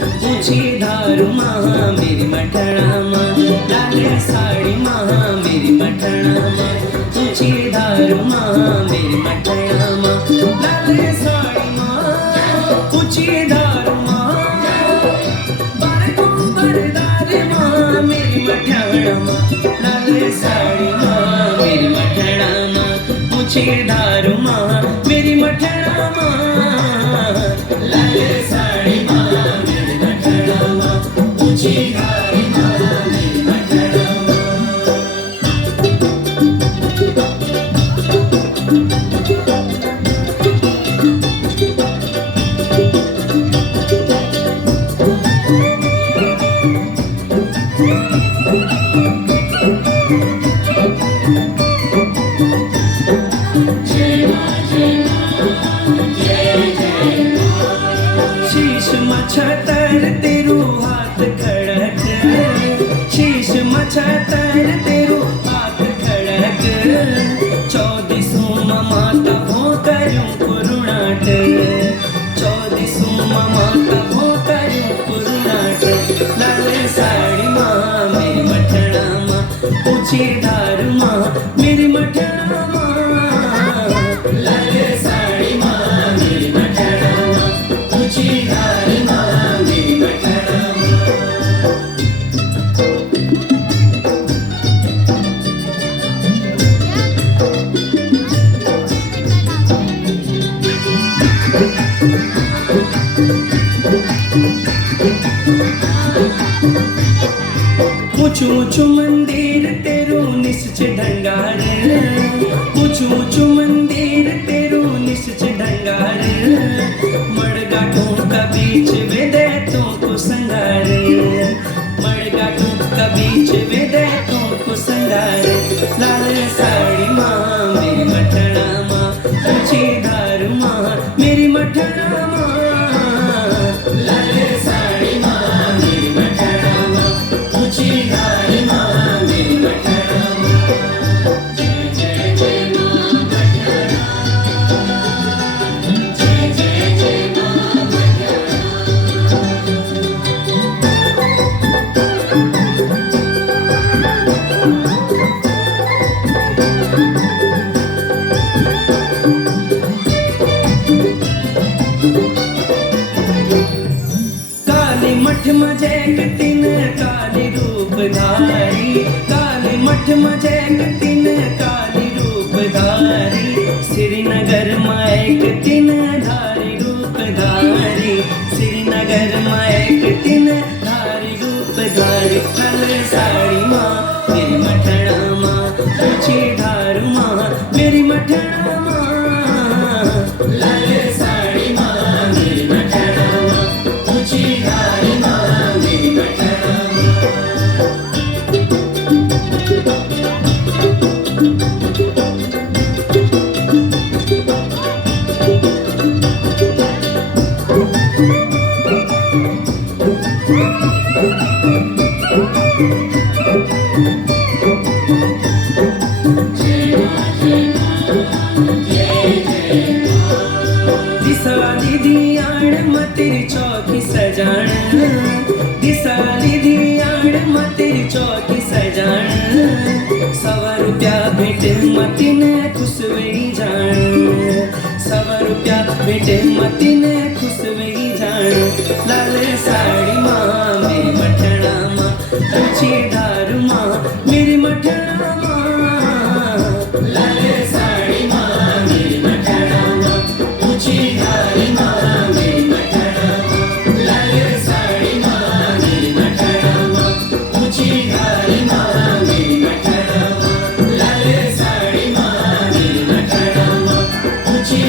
ऊंची धारू महा मेरी मठड़ा माँ, लाले साड़ी महा मेरी मठड़ा माँ, ऊंची धारू महा मेरी मठड़ा माँ, लाले साड़ी माँ, ऊंची धारू माँ, बारको बरदार माँ मेरी मठड़ा माँ, लाले साड़ी माँ मेरी मठड़ा माँ, ऊंची धारू माँ मेरी मठड़ा माँ, लाले साड़ी माँ मेरी मठड़ा माँ, ऊंची धारू माँ मेरी मठड़ा माँ। शीश मछतर तेरू हाथ खड़क, शीश मछतर तेरू हाथ खड़क, चौदिसू माता भो करूं पुरुणाट, चौदिसू माता भो करूं पुरुणाट, लाले साड़ी माँ मेरी मठड़ा माँ, ऊंची धारू माँ मेरी मठड़ा माँ, लाले साड़ी माँ मेरी मठड़ा माँ, ऊंची धारू माँ मेरी मठड़ा माँ। ऊंचू ऊंचू मंदिर तेरू निश्च ढंगार, ऊंचू ऊंचू मंदिर तेरू निश्च ढंगार, मड़गाठों का बीच वेदैतों को संगार, मड़गाठों का बीच वेदैतों को संगार, लाल साड़ी माँ मेरी मठड़ा माँ, ऊंची धारू माँ मेरी मठड़ा माँ, लाल साड़ी माँ मेरी मठड़ा माँ, ऊंची धारू माँ मेरी मठड़ा माँ। जय जय जय माँ मठड़ा, जय जय जय माँ मठड़ा। काली मठ मजे कटिन काली रूप धारी, काली मठ मजे कटिन काली रूप धारी, श्रीनगर मायक तीन धारी रूप धारी, श्रीनगर मायक तीन धारी रूप धारी, लाल साड़ी माँ मेरी मठड़ा माँ, ऊंची धारू माँ मेरी मठड़ा माँ, लाल साड़ी माँ मेरी मठड़ा माँ, ऊंची धारू माँ मेरी मठड़ा माँ। दिसाली धियाण मतेरी चौकी सजाण, दिसाली धियाण मतेरी चौकी सजाण, 100 रुपया भेट मतीन खुश वही जान, 100 रुपया भेट मतीन खुश वही जान, लाल साड़ी माँ मेरी मठड़ा माँ, ऊंची धारू माँ मेरी मठड़ा माँ, लाल साड़ी माँ मेरी मठड़ा माँ, ऊंची धारू माँ मेरी मठड़ा माँ, लाल साड़ी माँ मेरी मठड़ा माँ, ऊंची धारू माँ मेरी मठड़ा माँ, लाल साड़ी माँ मेरी मठड़ा माँ, ऊंची